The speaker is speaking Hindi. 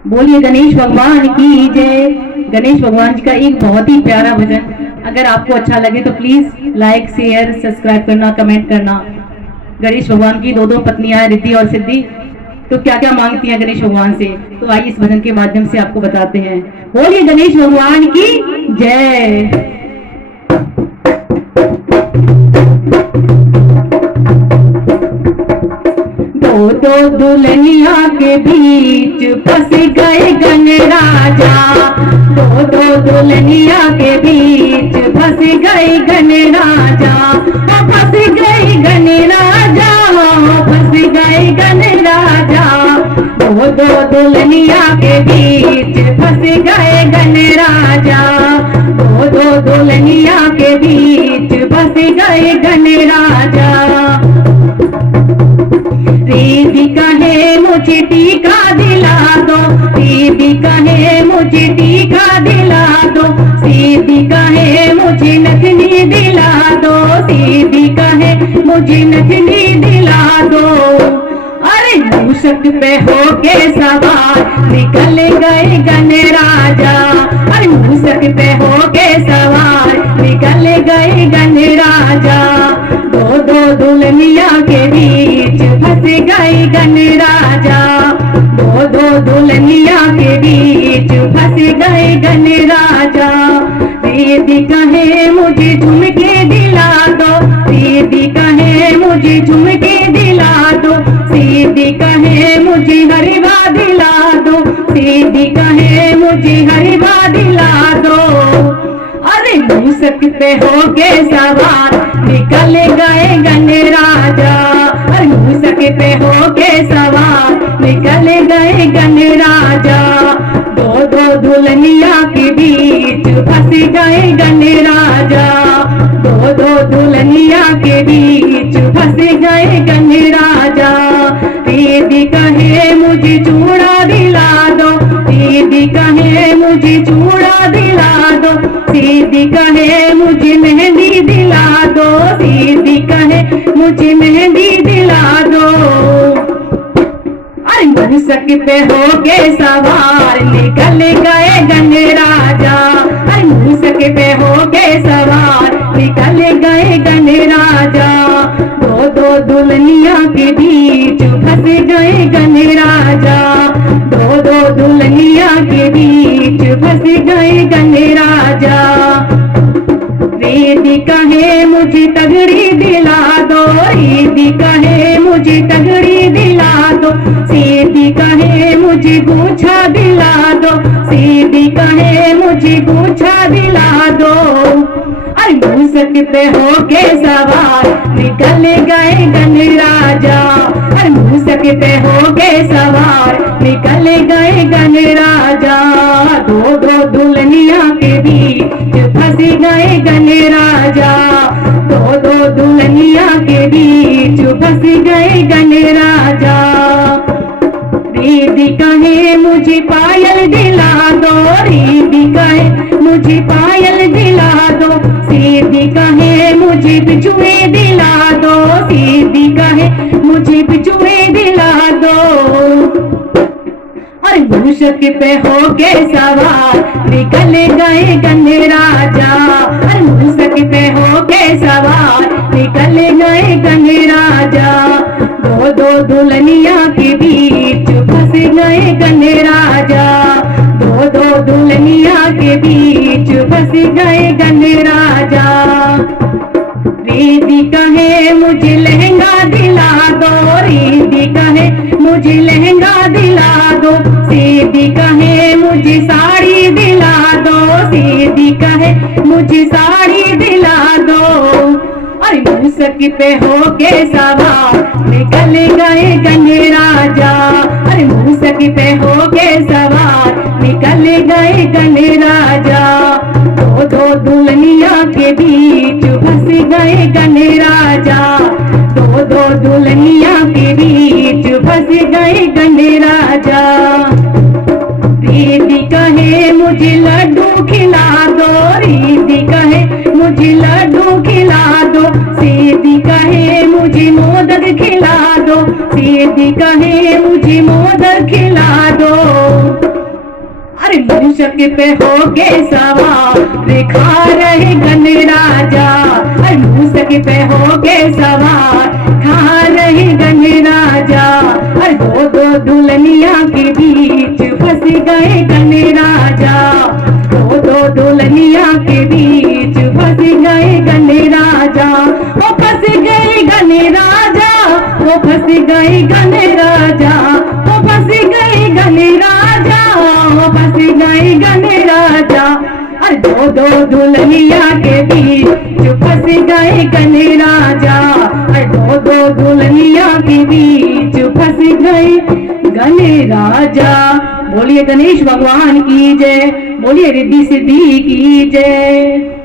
बोलिए गणेश भगवान की जय। गणेश भगवान जी का एक बहुत ही प्यारा भजन, अगर आपको अच्छा लगे तो प्लीज लाइक शेयर सब्सक्राइब करना, कमेंट करना। गणेश भगवान की दो दो पत्नियां रिद्धि और सिद्धि, तो क्या क्या मांगती हैं गणेश भगवान से, तो आइए इस भजन के माध्यम से आपको बताते हैं। बोलिए गणेश भगवान की जय। दो दुल्हनिया के बीच फंस गए गणराजा। दो दुल्हनिया के बीच फंस गए गणराजा। फंस गए गणराजा, फंस गए गणराजा। दो दुल्हनिया के बीच फंस गए गणराजा। दो दुल्हनिया के बीच फंस गए गणराजा। दीदी कहे मुझे टीका दिला दो, दीदी कहे मुझे टीका दिला दो। दीदी कहे मुझे नथनी दिला दो, दीदी कहे मुझे नथनी दिला दो। अरे मूषक पे होके सवार निकल गए गणराजा। अरे मूषक पे होके सवार निकल गए गणराजा। दो दुल्हनिया के बीच फंस गए गणराजा। दो दुल्हनिया के बीच फंस गए गणराजा। दीदी कहे मुझे झुमके दिला दो, दीदी कहे मुझे झुमके दिला दो। दीदी कहे मुझे हरवा दिला दो, दीदी कहे मुझे हरवा दिला दो। अरे मूषक पे होके सवार निकल गए गणराजा। अरे मूषक पे होके सवार निकल गए गणराजा। दो दुल्हनिया के बीच फंस गए गणराजा। दो दुल्हनिया के बीच फंस गए गणराजा। दीदी कहे मुझे चूड़ा दिला दो, दीदी कहे मुझे चूड़ा दिला दो। दीदी कहे मुझे मेहंदी दिला दो, दीदी कहे मुझे मेहंदी दिला दो। अरे मूषक पे होके सवार निकल गए गणराजा। अरे मूषक पे होके सवार निकल गए गणराजा। दो दुल्हनिया के बीच फंस गए गणराजा। दो दुल्हनिया के बीच फंस गए गणराजा। दीदी कहे मुझे तगड़ी दिला दो, दीदी कहे मुझे तगड़ी दिला दो। दीदी कहे मुझे गोछा दिला दो, दीदी कहे मुझे गोछा दिला दो। अरे मूषक पे होके सवार निकल गए गणराजा। अरे मूषक पे होके सवार निकल गए गणराजा। दो दुल्हनिया के बीच फंस गए गणराजा। दो दुल्हनिया के बीच फंस गए गणराजा। दीदी कहे मुझे पायल दिला दो, दीदी कहे मुझे पायल दिला दो। दीदी कहे मुझे बिछुए दिला दो, दीदी कहे मुझे बिछुए दिला दो। अरे मूषक पे होके सवार निकल गए गणराजा। अरे मूषक पे होके सवार निकल गए गणराजा। दो दुल्हनिया के बीच फंस गए गणराजा। दो दुल्हनिया के बीच फंस गए गणराजा। दीदी कहे मुझे लहंगा दिला दो, दीदी कहे मुझे लहंगा दिला दो। दीदी कहे मुझे साड़ी दिला दो, दीदी कहे मुझे साड़ी दिला दो। अरे मूषक पे होके सवार निकल गए गणराजा। अरे मूषक पे होके सवार निकल गए गणराजा। दो दुल्हनिया के बीच फंस गए गणराजा। दो दुल्हनिया के बीच फंस गए गणराजा। दीदी कहे मुझे लड्डू खिला दो, दीदी कहे मुझे लड्डू खिला दो। दीदी कहे मुझे मोदक खिला दो, दीदी कहे मुझे मोदक खिला दो। मूषक पे हो के सवार खा रहे गणराजा, अरे मूषक पे हो के सवार खा रहे गणराजा, अरे दो दो दुल्हनिया के बीच फंस गए गणराजा, दो दो दुल्हनिया के बीच फंस गए गणराजा, वो फंस गए गणराजा, वो फंस गए गणराजा, वो फंस गए गणराजा, वो फंस गए गणराजा, अरे दो दो दुल्हनिया के बीच फंस गए गणराजा, अरे दो दो दुल्हनिया के बीच फंस गए गणराजा। बोलिए गणेश भगवान की जय, बोलिए रिद्धि सिद्धि की जय।